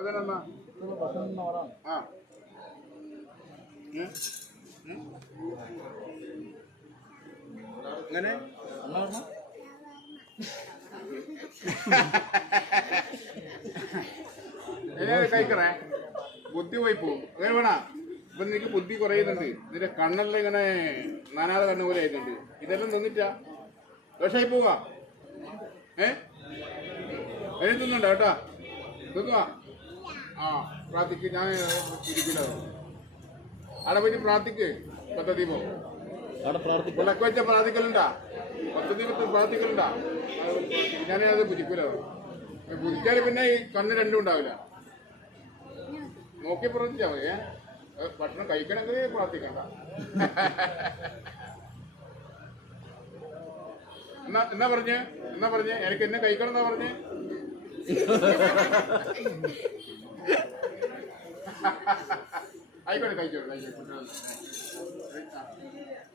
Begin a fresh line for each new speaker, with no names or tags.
പതിനൊന്നാ. ആ. കഴിക്കറേ ബുദ്ധി പോയി പോകും അങ്ങനെ വേണ? ഇപ്പൊ നിനക്ക് ബുദ്ധി കുറയുന്നുണ്ട്. നിന്റെ കണ്ണെല്ലാം ഇങ്ങനെ നാനാതെ കണ്ണു പോലെ ആയിട്ടുണ്ട്. ഇതെല്ലാം തിന്നിട്ടാ? ദോഷമായി പോവാ. ഏ? അതിന് തിന്നുണ്ടോ കേട്ടാ. തിന്നുവാ ആ പ്രാർത്ഥിക്ക്. ഞാൻ ഇരിക്കില്ല. അവിടെ പോയി പ്രാർത്ഥിക്ക് പദ്ധതി പോ
അവിടെ പ്രാർത്ഥിക്കും. വിളക്ക്
വെച്ച പ്രാർത്ഥിക്കലുണ്ടാ? പദ്ധതി പ്രാർത്ഥിക്കലുണ്ടാ? ഞാനത് പുജിക്കൂല പുജിച്ചാൽ പിന്നെ ഈ കണ്ണ് രണ്ടും ഉണ്ടാവില്ല. നോക്കി പ്രാർത്ഥിച്ചാ മതി അത് ഭക്ഷണം കഴിക്കണമെങ്കിൽ പ്രാർത്ഥിക്കണ്ട. എന്നാ എന്നാ പറഞ്ഞ്? എന്നാ പറഞ്ഞ്? എനിക്ക് എന്നെ കഴിക്കണം എന്നാ പറഞ്ഞ്? あ、ルの大丈夫、大丈夫。こちらですね。